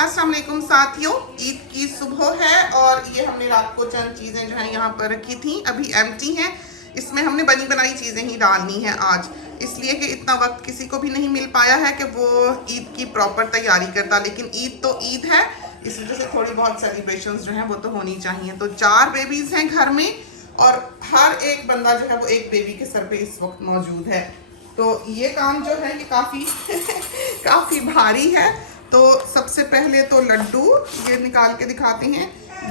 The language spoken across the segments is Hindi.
अस्सलाम वालेकुम साथियों, ईद की सुबह है और ये हमने रात को चंद चीज़ें जो हैं यहाँ पर रखी थी, अभी एम्प्टी हैं। इसमें हमने बनी बनाई चीज़ें ही डालनी हैं आज, इसलिए कि इतना वक्त किसी को भी नहीं मिल पाया है कि वो ईद की प्रॉपर तैयारी करता। लेकिन ईद तो ईद है, इस वजह से थोड़ी बहुत सेलिब्रेशंस जो हैं वो तो होनी चाहिए। तो 4 बेबीज़ हैं घर में और हर एक बंदा जो है वो एक बेबी के सर पे इस वक्त मौजूद है। तो ये काम जो है ये काफ़ी काफ़ी भारी है। तो सबसे पहले तो लड्डू ये निकाल के दिखाते हैं।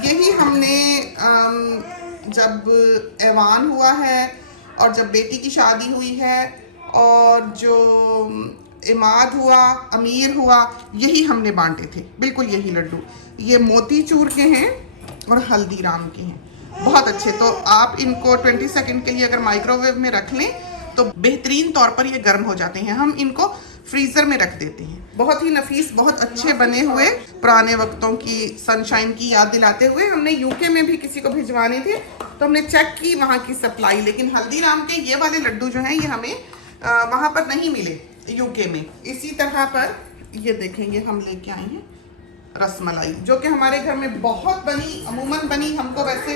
यही हमने जब ऐवान हुआ है और जब बेटी की शादी हुई है और जो इमाद हुआ, अमीर हुआ, यही हमने बांटे थे, बिल्कुल यही लड्डू। ये मोती चूर के हैं और हल्दीराम के हैं, बहुत अच्छे। तो आप इनको 20 सेकंड के लिए अगर माइक्रोवेव में रख लें तो बेहतरीन तौर पर ये गर्म हो जाते हैं। हम इनको फ्रीज़र में रख देते हैं। बहुत ही नफीस, बहुत अच्छे बने हुए, पुराने वक्तों की सनशाइन की याद दिलाते हुए। हमने यूके में भी किसी को भिजवाने थे तो हमने चेक की वहाँ की सप्लाई, लेकिन हल्दीराम के ये वाले लड्डू जो हैं ये हमें वहाँ पर नहीं मिले यूके में। इसी तरह पर ये देखेंगे हम लेके आए हैं रसमलाई, जो कि हमारे घर में बहुत बनी, अमूमन बनी। हमको वैसे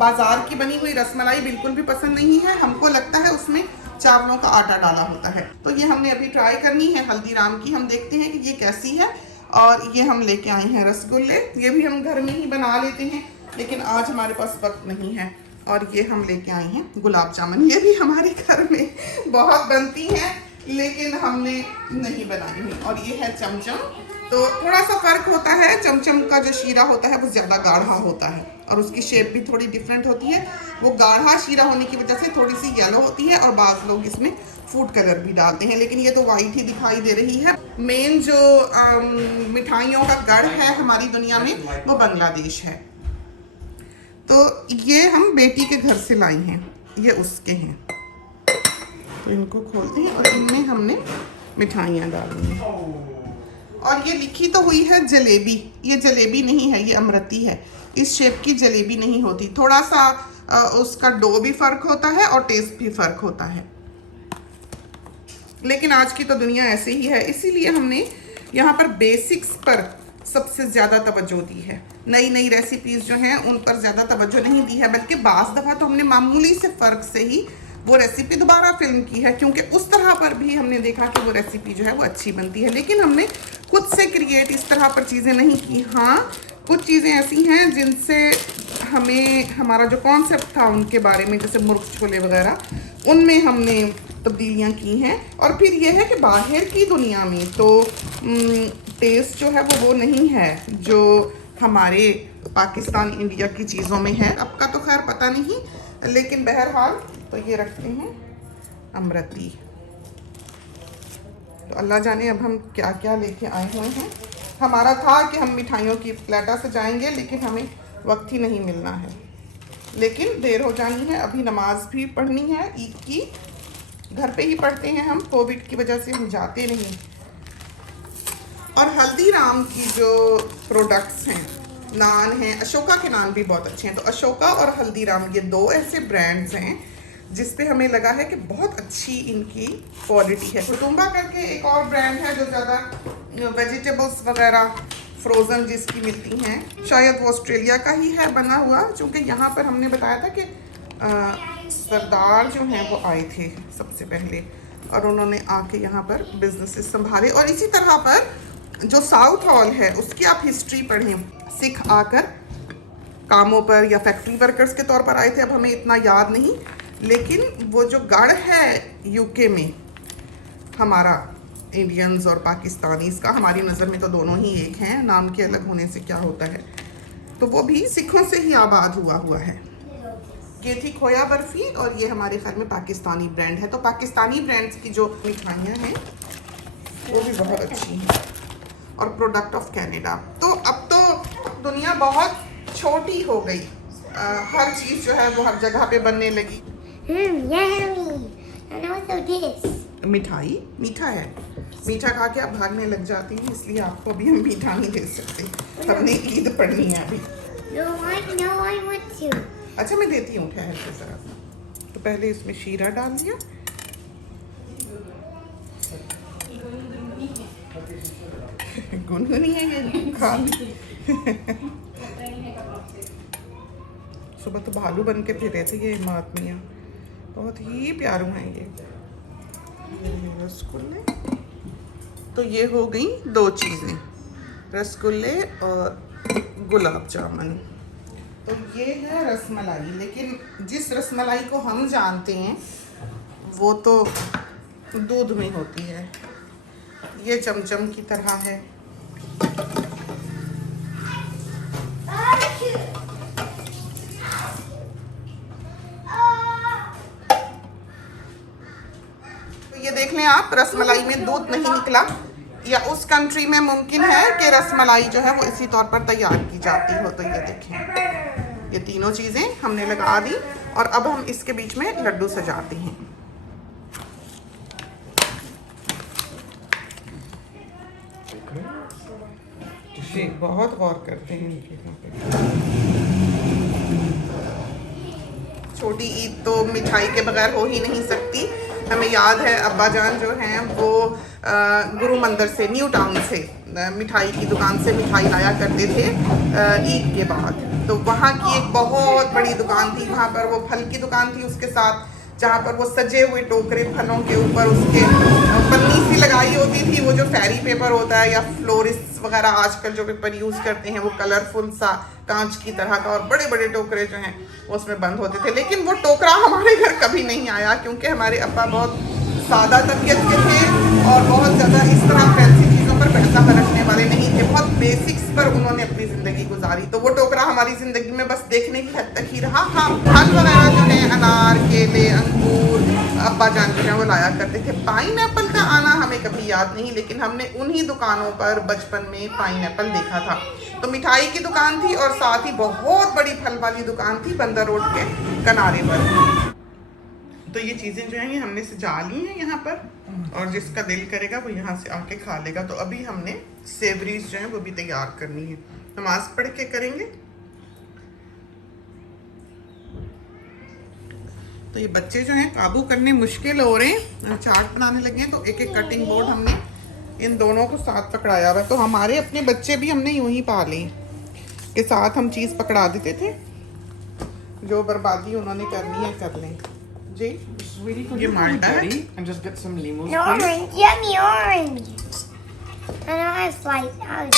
बाजार की बनी हुई रसमलाई बिल्कुल भी पसंद नहीं है, हमको लगता है उसमें चावलों का आटा डाला होता है। तो ये हमने अभी ट्राई करनी है हल्दीराम की, हम देखते हैं कि ये कैसी है। और ये हम लेके आए हैं रसगुल्ले, ये भी हम घर में ही बना लेते हैं, लेकिन आज हमारे पास वक्त नहीं है। और ये हम लेके आए हैं गुलाब जामुन, ये भी हमारे घर में बहुत बनती हैं लेकिन हमने नहीं बनाई है। और ये है चमचम। तो थोड़ा सा फ़र्क होता है, चमचम का जो शीरा होता है वो ज़्यादा गाढ़ा होता है और उसकी शेप भी थोड़ी डिफरेंट होती है। वो गाढ़ा शीरा होने की वजह से थोड़ी सी येलो होती है और बाज़ लोग इसमें फूड कलर भी डालते हैं, लेकिन ये तो वाइट ही दिखाई दे रही है। मेन जो मिठाइयों का गढ़ है हमारी दुनिया में वो बांग्लादेश है। तो ये हम बेटी के घर से लाई हैं, ये उसके हैं। तो इनको खोलते हैं और इनमें हमने मिठाइयाँ डालनी हैं। और ये लिखी तो हुई है जलेबी, ये जलेबी नहीं है, ये अमरती है। इस शेप की जलेबी नहीं होती, थोड़ा सा उसका डो भी फ़र्क होता है और टेस्ट भी फ़र्क होता है। लेकिन आज की तो दुनिया ऐसे ही है, इसीलिए हमने यहाँ पर बेसिक्स पर सबसे ज़्यादा तवज्जो दी है। नई नई रेसिपीज़ जो हैं उन पर ज़्यादा तवज्जो नहीं दी है, बल्कि बाज़ दफ़ा तो हमने मामूली से फ़र्क से ही वो रेसिपी दोबारा फिल्म की है, क्योंकि उस तरह पर भी हमने देखा कि वो रेसिपी जो है वो अच्छी बनती है। लेकिन हमने खुद से क्रिएट इस तरह पर चीज़ें नहीं की। हाँ, कुछ चीज़ें ऐसी हैं जिनसे हमें हमारा जो कॉन्सेप्ट था उनके बारे में, जैसे मुर्ग छोले वगैरह, उनमें हमने तब्दीलियाँ की हैं। और फिर यह है कि बाहर की दुनिया में तो टेस्ट जो है वो नहीं है जो हमारे पाकिस्तान इंडिया की चीज़ों में है। अब का तो खैर पता नहीं, लेकिन बहरहाल तो ये रखते हैं अमरती। तो अल्लाह जाने अब हम क्या क्या लेके आए हुए हैं। हमारा था कि हम मिठाइयों की प्लेटा से जाएंगे, लेकिन हमें वक्त ही नहीं मिलना है। लेकिन देर हो जानी है, अभी नमाज भी पढ़नी है ईद की। घर पे ही पढ़ते हैं हम, कोविड की वजह से हम जाते नहीं। और हल्दीराम की जो प्रोडक्ट्स हैं, नान हैं, अशोका के नान भी बहुत अच्छे हैं। तो अशोका और हल्दीराम ये 2 ऐसे ब्रांड्स हैं जिस पे हमें लगा है कि बहुत अच्छी इनकी क्वालिटी है। कुटुंबा करके एक और ब्रांड है जो ज़्यादा वेजिटेबल्स वगैरह फ्रोज़न जिसकी मिलती हैं, शायद वो ऑस्ट्रेलिया का ही है बना हुआ, क्योंकि यहाँ पर हमने बताया था कि सरदार जो हैं वो आए थे सबसे पहले और उन्होंने आके यहाँ पर बिजनेसेस संभाले। और इसी तरह पर जो साउथ हॉल है उसकी आप हिस्ट्री पढ़ें, सिख आकर कामों पर या फैक्ट्री वर्कर्स के तौर पर आए थे, अब हमें इतना याद नहीं, लेकिन वो जो गढ़ है यूके में हमारा इंडियंस और पाकिस्तानीज़ का, हमारी नज़र में तो दोनों ही एक हैं, नाम के अलग होने से क्या होता है, तो वो भी सिखों से ही आबाद हुआ है। ये थी खोया बर्फ़ी और ये हमारे घर में पाकिस्तानी ब्रांड है। तो पाकिस्तानी ब्रांड्स की जो मिठाइयाँ हैं वो भी बहुत अच्छी हैं और प्रोडक्ट ऑफ कनाडा। तो अब तो दुनिया बहुत छोटी हो गई, हर चीज़ जो है वो हर जगह पे बनने लगी। मिठाई मीठा है, मीठा खा के आप भागने लग जाती हैं, इसलिए आपको अभी हम मीठा नहीं दे सकते, हमने ईद पढ़नी है अभी। No, I want to. अच्छा मैं देती हूँ, ठहर के ज़रा। तो पहले इसमें शीरा डाल दिया, गुनगुनी है ये खान। सुबह तो भालू बन के फिरे थे ये महात्मियाँ, बहुत ही प्यारू हैं ये रसगुल्ले। तो ये हो गई 2 चीज़ें, रसगुल्ले और गुलाब जामुन। तो ये है रसमलाई, लेकिन जिस रसमलाई को हम जानते हैं वो तो दूध में होती है, ये चमचम की तरह है। तो ये देख लें आप, रसमलाई में दूध नहीं निकला, या उस कंट्री में मुमकिन है कि रसमलाई जो है वो इसी तौर पर तैयार की जाती हो। तो ये देखें, ये तीनों चीज़ें हमने लगा दी और अब हम इसके बीच में लड्डू सजाते हैं। बहुत गौर करते हैं इनके। छोटी ईद तो मिठाई के बगैर हो ही नहीं सकती। हमें याद है अब्बा जान जो हैं वो गुरु मंदिर से, न्यू टाउन से मिठाई की दुकान से मिठाई लाया करते थे ईद के बाद। तो वहाँ की एक बहुत बड़ी दुकान थी, वहाँ पर वो फल की दुकान थी, उसके साथ जहाँ पर वो सजे हुए टोकरे फलों के ऊपर उसके पन्नी सी लगाई होती थी, वो जो फेरी पेपर होता है या फ्लोरिस्ट वगैरह आजकल जो पेपर यूज़ करते हैं, वो कलरफुल सा कांच की तरह का, और बड़े बड़े टोकरे जो हैं वो उसमें बंद होते थे। लेकिन वो टोकरा हमारे घर कभी नहीं आया, क्योंकि हमारे अब्बा बहुत सादा तबीयत के थे और बहुत ज़्यादा इस तरह फैंसी चीज़ों पर पैसा खर्चने वाले नहीं थे। बहुत बेसिक्स पर उन्होंने अपनी ज़िंदगी गुजारी। तो वो टोकरा हमारी ज़िंदगी में बस देखने की हद तक ही रहा। हाँ, फल वगैरह जो है, अनार, केले, अंगूर, अब्बा जान जो है वो लाया करते थे। पाइनएप्पल का आना हमें कभी याद नहीं, लेकिन हमने उन्हीं दुकानों पर बचपन में पाइनएप्पल देखा था। तो मिठाई की दुकान थी और साथ ही बहुत बड़ी फल वाली दुकान थी बंदर रोड के किनारे पर। तो ये चीज़ें जो हैं ये हमने सजा ली हैं यहाँ पर, और जिसका दिल करेगा वो यहाँ से आके खा लेगा। तो अभी हमने सेवरीज जो हैं वो भी तैयार करनी है, नमाज पढ़ के करेंगे। तो ये बच्चे जो हैं काबू करने मुश्किल हो रहे हैं, चाट बनाने लगे हैं। तो एक एक कटिंग बोर्ड हमने इन दोनों को साथ पकड़ाया हुआ है। तो हमारे अपने बच्चे भी हमने यूं ही पाले के साथ हम चीज़ पकड़ा देते थे, जो बर्बादी उन्होंने करनी है कर लें जी। ये माल्टा है। And just get some limos, No please. orange, yummy orange. And I slice out.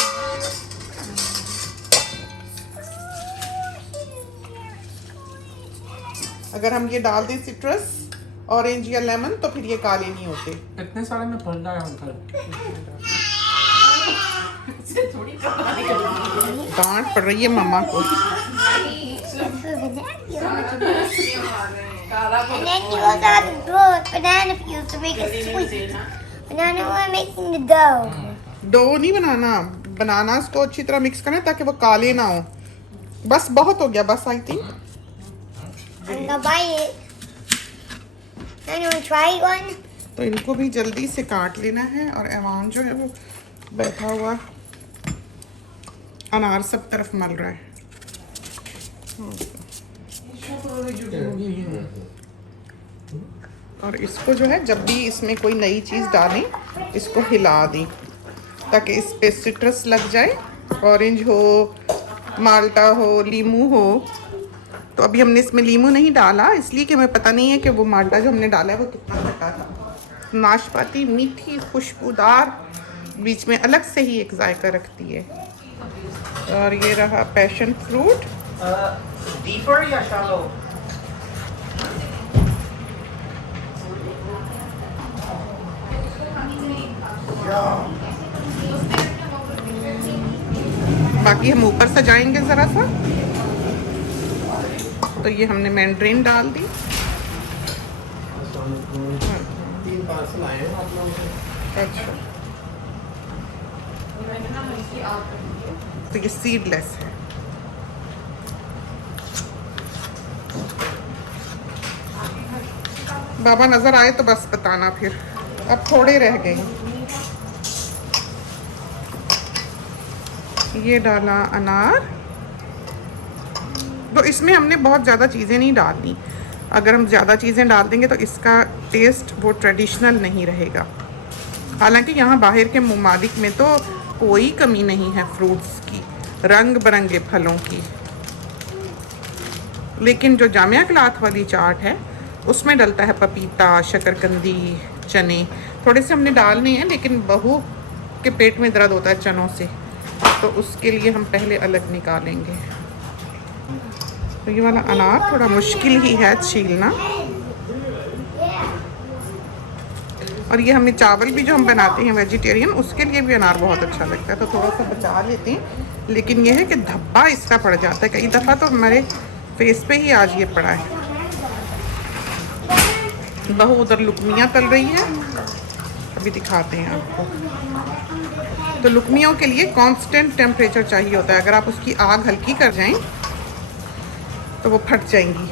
अगर हम ये डाल दें सिट्रस, ऑरेंज या लेमन, तो फिर ये काले नहीं होते। इतने सारे में पड़ जाएगा अंकल। डांट पड़ रही है मम्मा को। And then you also have to throw banana peels to make it sweet. Banana, we're making the dough. Dough नहीं बनाना, बनाना इसको अच्छी तरह मिक्स करना ताकि वो काले ना हो। बस बहुत हो गया, बस I think. I'm gonna bite it. Anyone try one? तो इनको भी जल्दी से काट लेना है। और एवान जो है वो बैठा हुआ अनार सब तरफ मल रहा है। और इसको जो है जब भी इसमें कोई नई चीज़ डालें, इसको हिला दें ताकि इस पे सिट्रस लग जाए। ऑरेंज हो, माल्टा हो, लीमू हो। तो अभी हमने इसमें लीमू नहीं डाला, इसलिए कि हमें पता नहीं है कि वो माल्टा जो हमने डाला है वो कितना खट्टा था। नाशपाती मीठी खुशबूदार, बीच में अलग से ही एक जायका रखती है। और ये रहा पैशन फ्रूट। Deeper या shallow? बाकी हम ऊपर सजाएंगे ज़रा सा। तो ये हमने मैंड्रिन डाल दी। 3 पार्सल आए हैं आप लोगों के। अच्छा, तो ये सीडलेस है। बाबा नजर आए तो बस बताना फिर। अब थोड़े रह गए। ये डाला अनार। तो इसमें हमने बहुत ज़्यादा चीज़ें नहीं डालनी। अगर हम ज़्यादा चीज़ें डाल देंगे तो इसका टेस्ट वो ट्रेडिशनल नहीं रहेगा। हालांकि यहाँ बाहर के ममालिक में तो कोई कमी नहीं है फ्रूट्स की, रंग बिरंगे फलों की। लेकिन जो जामिया क्लाथ वाली चाट है उसमें डलता है पपीता, शकरकंदी, चने। थोड़े से हमने डालने हैं, लेकिन बहू के पेट में दर्द होता है चनों से, तो उसके लिए हम पहले अलग निकालेंगे। तो ये वाला अनार थोड़ा मुश्किल ही है छीलना। और ये हमें चावल भी जो हम बनाते हैं वेजिटेरियन, उसके लिए भी अनार बहुत अच्छा लगता है, तो थोड़ा सा बचा लेते हैं। लेकिन ये है कि धब्बा इसका पड़ जाता है, कई दफ़ा तो हमारे फेस पे ही आज ये पड़ा है। बहू उधर लुकमियाँ तल रही है, अभी दिखाते हैं आपको। तो लुकमियों के लिए कांस्टेंट टेम्परेचर चाहिए होता है, अगर आप उसकी आग हल्की कर जाएं तो वो फट जाएंगी।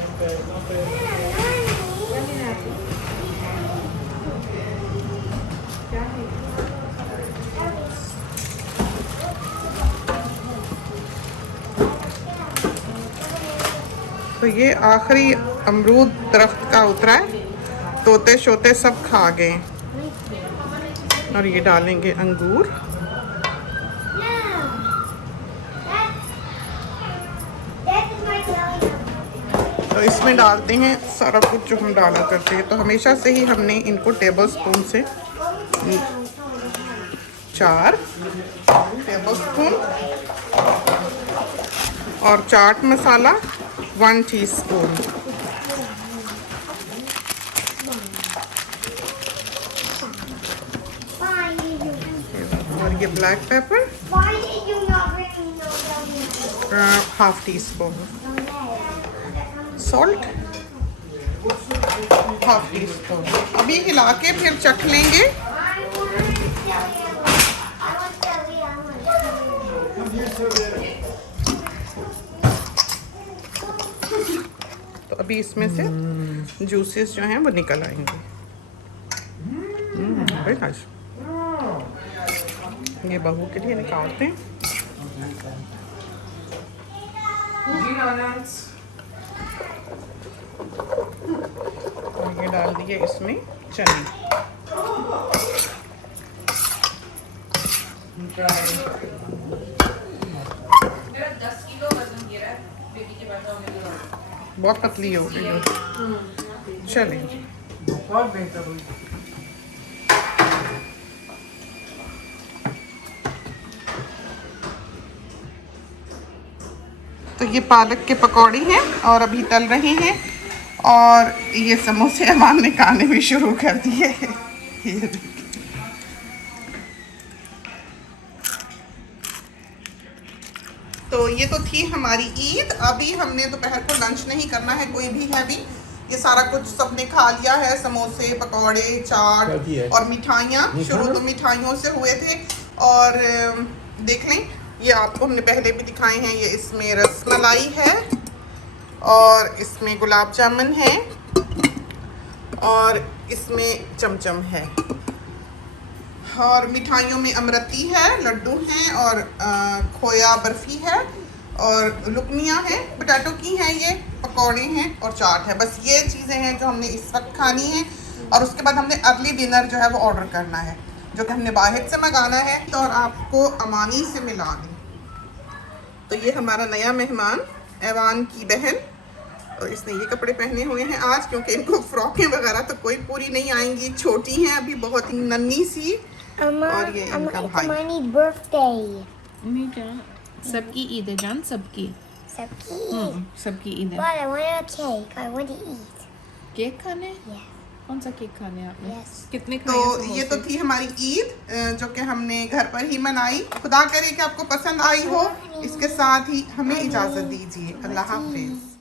तो ये आखिरी अमरूद दरख्त का उतरा है, तोते शोते सब खा गए। और ये डालेंगे अंगूर। तो इसमें डालते हैं सारा कुछ जो हम डाला करते हैं। तो हमेशा से ही हमने इनको टेबल स्पून से 4 टेबल स्पून और चाट मसाला 1 टीस्पून, और ये black pepper Why did you not bring me no 1/2 teaspoon, salt 1/2 teaspoon. अभी हिला के फिर चख लेंगे। तो अभी इसमें से जूसेस जो हैं वो निकल आएंगे। very nice। ये बहू के लिए निकालते हैं। और ये डाल दिए इसमें चने। बहुत पतली हो गई है। चलिए बहुत बेहतर हुई। तो ये पालक के पकौड़े हैं और अभी तल रहे हैं, और ये समोसे अमान ने खाने भी शुरू कर दिए। ये देखिए। तो ये तो थी हमारी ईद। अभी हमने दोपहर को लंच नहीं करना है कोई भी हैवी। ये सारा कुछ सबने खा लिया है, समोसे, पकौड़े, चाट और मिठाइयाँ। शुरू तो मिठाइयों से हुए थे, और देख लें ये आपको हमने पहले भी दिखाए हैं। ये इसमें रसमलाई है, और इसमें गुलाब जामुन है, और इसमें चमचम है, और मिठाइयों में अमरती है, लड्डू हैं, और खोया बर्फ़ी है, और लुकमियाँ हैं, पोटैटो की हैं, ये पकौड़े हैं, और चाट है। बस ये चीज़ें हैं जो हमने इस वक्त खानी है, और उसके बाद हमने अर्ली डिनर जो है वो ऑर्डर करना है, जो कि हमने बाहर से मंगाना है। तो और आपको अमानी से मिला दें। तो ये हमारा नया मेहमान ऐवान की बहन, और इसने ये कपड़े पहने हुए हैं आज, क्योंकि इनको फ्रॉकें वगैरह तो कोई पूरी नहीं आएंगी, छोटी हैं अभी, बहुत ही नन्ही सी। और ये इनका भाई। Amani's birthday. नहीं जान, सबकी ईद है जान, सबकी सबकी ईद है। But I want a cake. I want to eat. Cake खाने? Yes. कौन सा केक खाने हैं आपने? Yes. कितने तो खाए ये तो थी हमारी ईद, जो कि हमने घर पर ही मनाई। खुदा करे कि आपको पसंद आई हो। इसके साथ ही हमें इजाज़त दीजिए। अल्लाह हाफिज़।